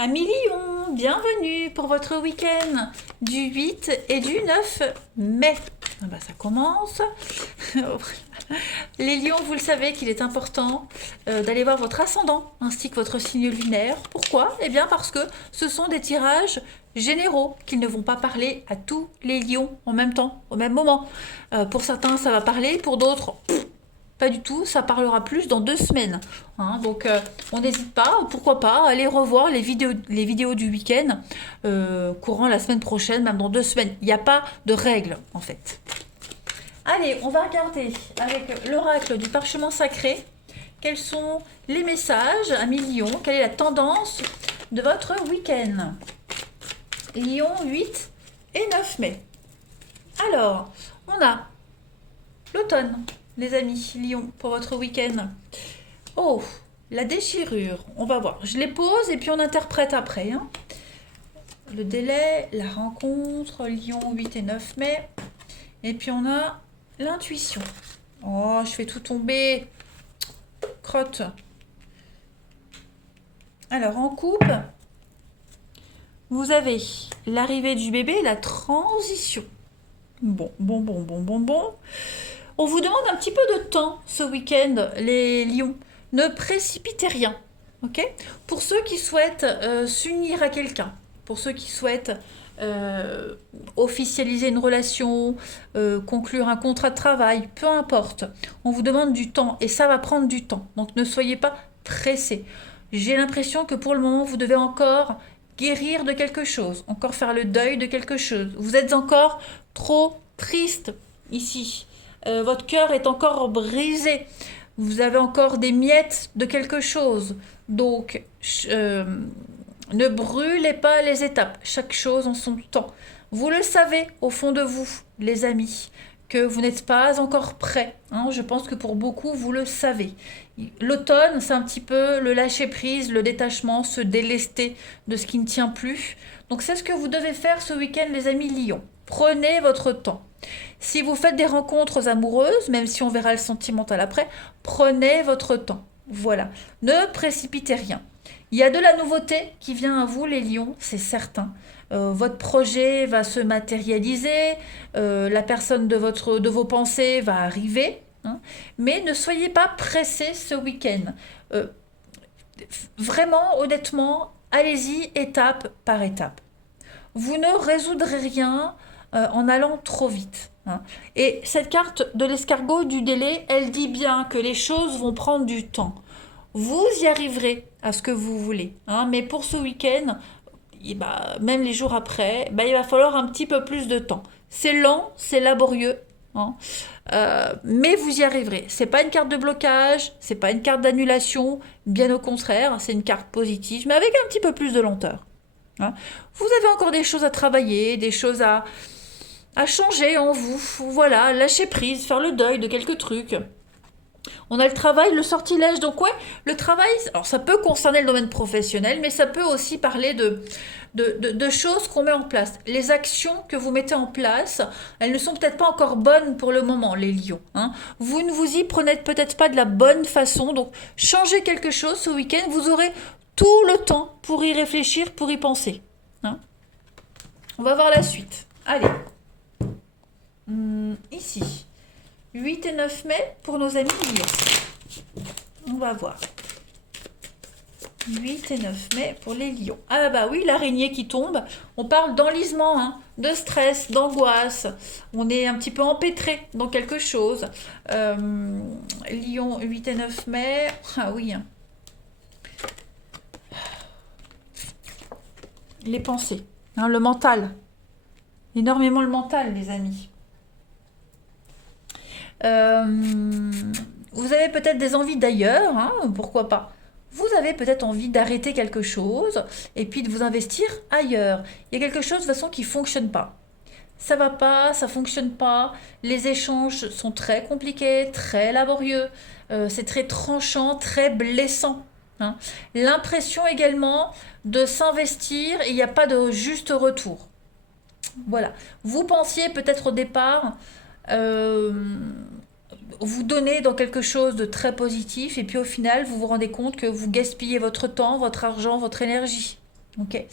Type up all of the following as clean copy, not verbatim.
Amis Lyon, bienvenue pour votre week-end du 8 et du 9 mai. Ah bah, ça commence. Les lions, vous le savez qu'il est important d'aller voir votre ascendant ainsi que votre signe lunaire. Pourquoi? Eh bien parce que ce sont des tirages généraux qu'ils ne vont pas parler à tous les lions en même temps, au même moment. Pour certains, ça va parler, pour d'autres, pas du tout, ça parlera plus dans 2 semaines. Hein, donc on n'hésite pas, pourquoi pas, à aller revoir les vidéos du week-end courant la semaine prochaine, même dans 2 semaines. Il n'y a pas de règles en fait. Allez, on va regarder avec l'oracle du parchemin sacré quels sont les messages à Lion, quelle est la tendance de votre week-end. Lion 8 et 9 mai. Alors, on a l'automne, les amis, Lion, pour votre week-end. Oh, la déchirure, on va voir. Je les pose et puis on interprète après. Hein. Le délai, la rencontre, Lion 8 et 9 mai. Et puis on a l'intuition. Oh, je fais tout tomber. Crotte. Alors, en couple, vous avez l'arrivée du bébé, la transition. Bon. On vous demande un petit peu de temps ce week-end, les lions. Ne précipitez rien, ok? Pour ceux qui souhaitent s'unir à quelqu'un, pour ceux qui souhaitent officialiser une relation, conclure un contrat de travail, peu importe. On vous demande du temps et ça va prendre du temps. Donc ne soyez pas pressés. J'ai l'impression que pour le moment, vous devez encore guérir de quelque chose, encore faire le deuil de quelque chose. Vous êtes encore trop triste ici. Votre cœur est encore brisé. Vous avez encore des miettes de quelque chose. Donc, ne brûlez pas les étapes. Chaque chose en son temps. Vous le savez au fond de vous, les amis, que vous n'êtes pas encore prêts. Hein, je pense que pour beaucoup, vous le savez. L'automne, c'est un petit peu le lâcher-prise, le détachement, se délester de ce qui ne tient plus. Donc c'est ce que vous devez faire ce week-end, les amis Lions. Prenez votre temps. Si vous faites des rencontres amoureuses, même si on verra le sentimental après, prenez votre temps. Voilà. Ne précipitez rien. Il y a de la nouveauté qui vient à vous, les lions, c'est certain. Votre projet va se matérialiser, la personne de vos pensées va arriver, hein, mais ne soyez pas pressés ce week-end. Euh, Vraiment, honnêtement, allez-y étape par étape. Vous ne résoudrez rien en allant trop vite. Hein. Et cette carte de l'escargot du délai, elle dit bien que les choses vont prendre du temps. Vous y arriverez à ce que vous voulez. Hein, mais pour ce week-end, même les jours après, il va falloir un petit peu plus de temps. C'est lent, c'est laborieux. Hein, mais vous y arriverez. C'est pas une carte de blocage, c'est pas une carte d'annulation, bien au contraire, c'est une carte positive, mais avec un petit peu plus de lenteur. Hein. Vous avez encore des choses à travailler, des choses à changer en vous. Voilà, lâcher prise, faire le deuil de quelques trucs. On a le travail, le sortilège. Donc ouais, le travail, alors ça peut concerner le domaine professionnel, mais ça peut aussi parler de choses qu'on met en place. Les actions que vous mettez en place, elles ne sont peut-être pas encore bonnes pour le moment, les lions. Hein. Vous ne vous y prenez peut-être pas de la bonne façon. Donc changez quelque chose ce week-end, vous aurez tout le temps pour y réfléchir, pour y penser. Hein. On va voir la suite. Allez. Ici. 8 et 9 mai pour nos amis lions. On va voir. 8 et 9 mai pour les lions. Ah bah oui, l'araignée qui tombe. On parle d'enlisement, hein, de stress, d'angoisse. On est un petit peu empêtré dans quelque chose. Lion 8 et 9 mai. Ah oui. Hein. Les pensées, hein, le mental. Énormément le mental, les amis. Vous avez peut-être des envies d'ailleurs, hein, pourquoi pas. Vous avez peut-être envie d'arrêter quelque chose et puis de vous investir ailleurs. Il y a quelque chose de toute façon qui ne fonctionne pas. Ça va pas, ça fonctionne pas. Les échanges sont très compliqués, très laborieux. C'est très tranchant, très blessant. Hein. L'impression également de s'investir et il n'y a pas de juste retour. Voilà. Vous pensiez peut-être au départ euh, vous donner dans quelque chose de très positif et puis au final vous vous rendez compte que vous gaspillez votre temps, votre argent, votre énergie. Ok.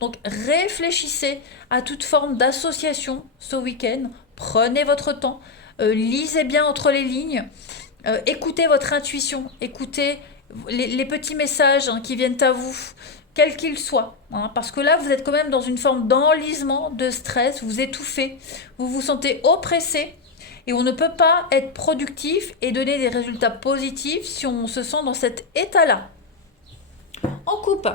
Donc réfléchissez à toute forme d'association ce week-end. Prenez votre temps. Lisez bien entre les lignes. Écoutez votre intuition. Écoutez les petits messages hein, qui viennent à vous, quels qu'ils soient. Hein, parce que là, vous êtes quand même dans une forme d'enlisement, de stress. Vous étouffez. Vous vous sentez oppressé. Et on ne peut pas être productif et donner des résultats positifs si on se sent dans cet état-là. En coupe,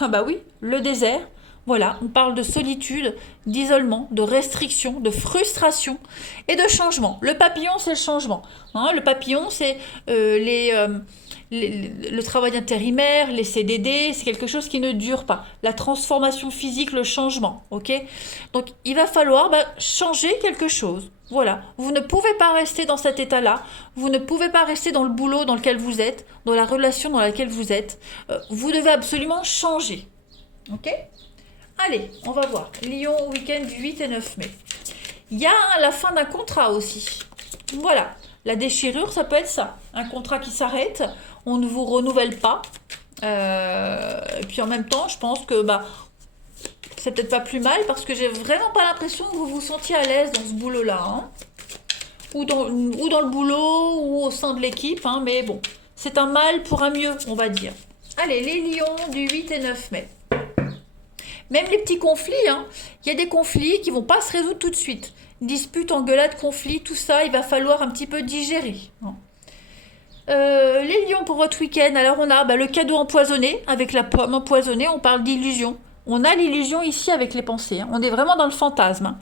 ah bah oui, le désert. Voilà, on parle de solitude, d'isolement, de restriction, de frustration et de changement. Le papillon, c'est le changement. Hein, le papillon, c'est le travail intérimaire, les CDD, c'est quelque chose qui ne dure pas. La transformation physique, le changement, ok. Donc, il va falloir changer quelque chose. Voilà, vous ne pouvez pas rester dans cet état-là, vous ne pouvez pas rester dans le boulot dans lequel vous êtes, dans la relation dans laquelle vous êtes. Vous devez absolument changer. Ok. Allez, on va voir. Lion, week-end du 8 et 9 mai. Il y a la fin d'un contrat aussi. Voilà, la déchirure, ça peut être ça. Un contrat qui s'arrête, on ne vous renouvelle pas. Et puis en même temps, je pense que c'est peut-être pas plus mal parce que j'ai vraiment pas l'impression que vous vous sentiez à l'aise dans ce boulot-là. Hein. Ou dans le boulot ou au sein de l'équipe. Hein, mais bon, c'est un mal pour un mieux, on va dire. Allez, les lions du 8 et 9 mai. Même les petits conflits, hein, il y a des conflits qui vont pas se résoudre tout de suite. Disputes, engueulades, conflits, tout ça, il va falloir un petit peu digérer. Hein. Les lions pour votre week-end, alors on a le cadeau empoisonné, avec la pomme empoisonnée, on parle d'illusion. On a l'illusion ici avec les pensées, hein. On est vraiment dans le fantasme. Hein.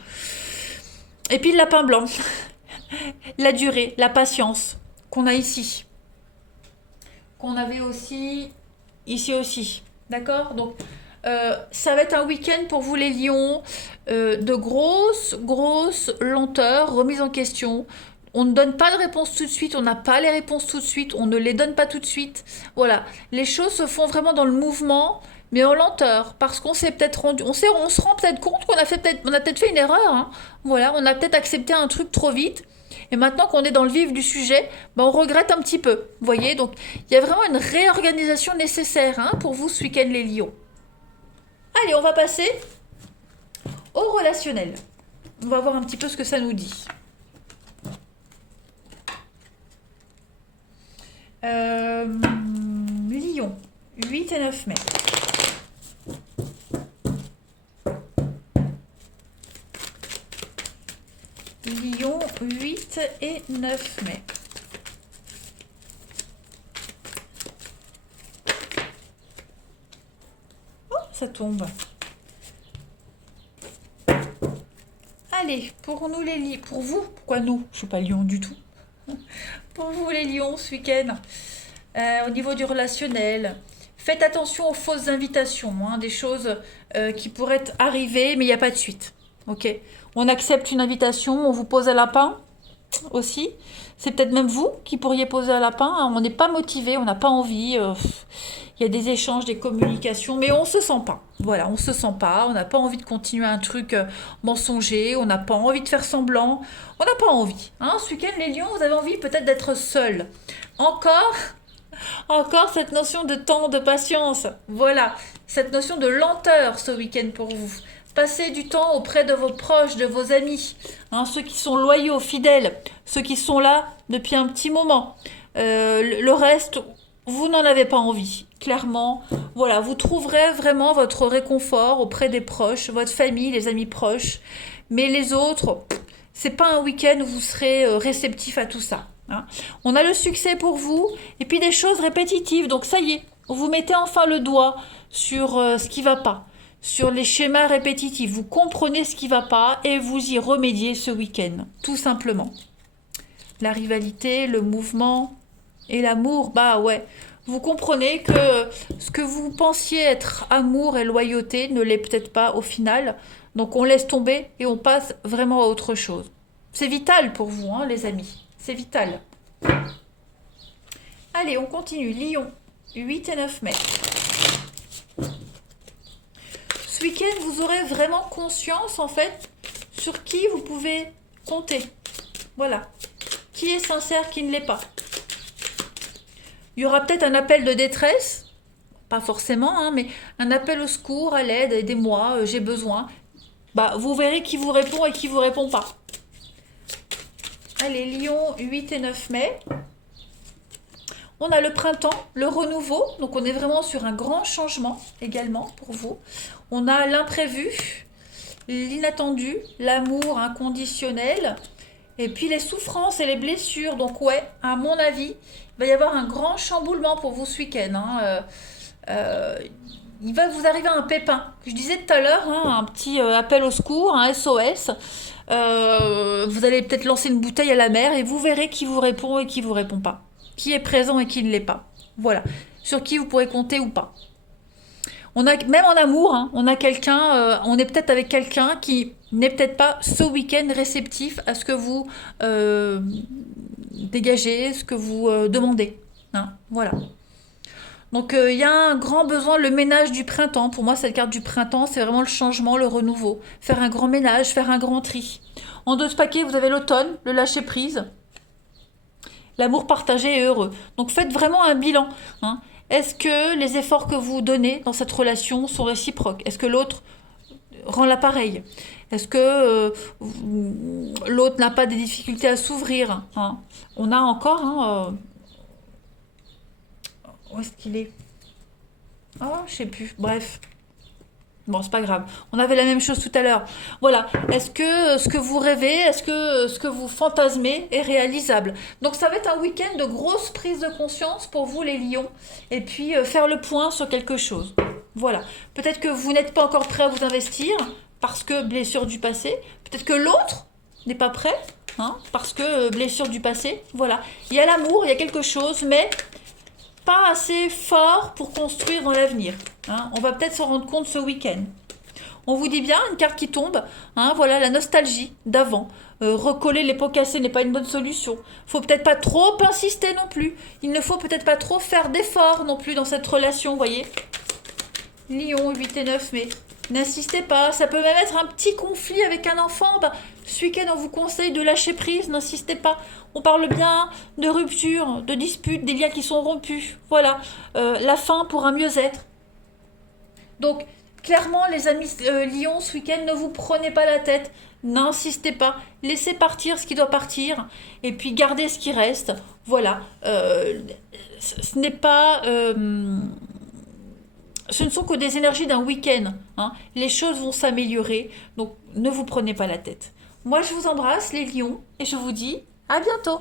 Et puis le lapin blanc, la durée, la patience qu'on a ici. Qu'on avait aussi ici aussi. D'accord. Donc ça va être un week-end pour vous les lions, de grosses lenteurs, remise en question. On ne donne pas de réponse tout de suite, on n'a pas les réponses tout de suite, on ne les donne pas tout de suite. Voilà, les choses se font vraiment dans le mouvement, mais en lenteur, parce qu'on s'est peut-être rendu, on se rend peut-être compte qu'on a peut-être fait une erreur. Hein. Voilà, on a peut-être accepté un truc trop vite. Et maintenant qu'on est dans le vif du sujet, on regrette un petit peu. Vous voyez, donc il y a vraiment une réorganisation nécessaire hein, pour vous ce week-end les lions. Allez, on va passer au relationnel. On va voir un petit peu ce que ça nous dit. Lion, 8 et 9 mai. Lion, 8 et 9 mai. Oh, ça tombe. Allez, pour nous les lions, pour vous, pourquoi nous? Je suis pas lion du tout. Pour vous les lions ce week-end, au niveau du relationnel, faites attention aux fausses invitations, hein, des choses qui pourraient arriver, mais il n'y a pas de suite. Ok. On accepte une invitation, on vous pose un lapin aussi. C'est peut-être même vous qui pourriez poser un lapin. Hein, on n'est pas motivé, on n'a pas envie. Il y a des échanges, des communications, mais on se sent pas. Voilà, on se sent pas. On n'a pas envie de continuer un truc mensonger. On n'a pas envie de faire semblant. On n'a pas envie. Hein, ce week-end, les lions, vous avez envie peut-être d'être seul. Encore cette notion de temps, de patience. Voilà, cette notion de lenteur ce week-end pour vous. Passez du temps auprès de vos proches, de vos amis, hein, ceux qui sont loyaux, fidèles, ceux qui sont là depuis un petit moment. Le reste, vous n'en avez pas envie, clairement. Voilà, vous trouverez vraiment votre réconfort auprès des proches, votre famille, les amis proches. Mais les autres, c'est pas un week-end où vous serez réceptif à tout ça. Hein. On a le succès pour vous, et puis des choses répétitives. Donc ça y est, vous mettez enfin le doigt sur ce qui va pas. Sur les schémas répétitifs, vous comprenez ce qui ne va pas et vous y remédiez ce week-end, tout simplement. La rivalité, le mouvement et l'amour, ouais. Vous comprenez que ce que vous pensiez être amour et loyauté ne l'est peut-être pas au final. Donc on laisse tomber et on passe vraiment à autre chose. C'est vital pour vous, hein, les amis. C'est vital. Allez, on continue. Lion, 8 et 9 mai. Ce week-end, vous aurez vraiment conscience, en fait, sur qui vous pouvez compter. Voilà. Qui est sincère, qui ne l'est pas. Il y aura peut-être un appel de détresse, pas forcément, hein, mais un appel au secours, à l'aide, aidez-moi, j'ai besoin. Bah, vous verrez qui vous répond et qui vous répond pas. Allez, Lion, 8 et 9 mai. On a le printemps, le renouveau, donc on est vraiment sur un grand changement également pour vous. On a l'imprévu, l'inattendu, l'amour inconditionnel, et puis les souffrances et les blessures. Donc ouais, à mon avis, il va y avoir un grand chamboulement pour vous ce week-end. Il va vous arriver un pépin. Je disais tout à l'heure, hein, un petit appel au secours, un SOS. Vous allez peut-être lancer une bouteille à la mer et vous verrez qui vous répond et qui vous répond pas. Qui est présent et qui ne l'est pas. Voilà. Sur qui vous pourrez compter ou pas. On a, même en amour, hein, on a quelqu'un, on est peut-être avec quelqu'un qui n'est peut-être pas ce week-end réceptif à ce que vous dégagez, ce que vous demandez. Hein, voilà. Donc il y a un grand besoin, le ménage du printemps. Pour moi, cette carte du printemps, c'est vraiment le changement, le renouveau. Faire un grand ménage, faire un grand tri. En 2 paquets, vous avez l'automne, le lâcher-prise. L'amour partagé et heureux. Donc faites vraiment un bilan. Hein. Est-ce que les efforts que vous donnez dans cette relation sont réciproques? Est-ce que l'autre rend l'appareil? Est-ce que l'autre n'a pas des difficultés à s'ouvrir? Hein. On a encore... Hein, où est-ce qu'il est? Oh, je sais plus. Bref. Bon, c'est pas grave. On avait la même chose tout à l'heure. Voilà. Est-ce que ce que vous rêvez, est-ce que ce que vous fantasmez est réalisable? Donc ça va être un week-end de grosse prise de conscience pour vous les lions. Et puis faire le point sur quelque chose. Voilà. Peut-être que vous n'êtes pas encore prêt à vous investir parce que blessure du passé. Peut-être que l'autre n'est pas prêt hein, parce que blessure du passé. Voilà. Il y a l'amour, il y a quelque chose, mais pas assez fort pour construire dans l'avenir. Hein. On va peut-être s'en rendre compte ce week-end. On vous dit bien, une carte qui tombe, hein, voilà la nostalgie d'avant. Recoller les pots cassés n'est pas une bonne solution. Faut peut-être pas trop insister non plus. Il ne faut peut-être pas trop faire d'efforts non plus dans cette relation, vous voyez. Lion, 8 et 9 mai. N'insistez pas, ça peut même être un petit conflit avec un enfant. Bah, ce week-end, on vous conseille de lâcher prise, n'insistez pas. On parle bien de rupture, de dispute, des liens qui sont rompus. Voilà, la fin pour un mieux-être. Donc, clairement, les amis Lion, ce week-end, ne vous prenez pas la tête. N'insistez pas. Laissez partir ce qui doit partir. Et puis, gardez ce qui reste. Voilà. Ce n'est pas... ce ne sont que des énergies d'un week-end. Hein. Les choses vont s'améliorer. Donc, ne vous prenez pas la tête. Moi, je vous embrasse, les lions. Et je vous dis à bientôt.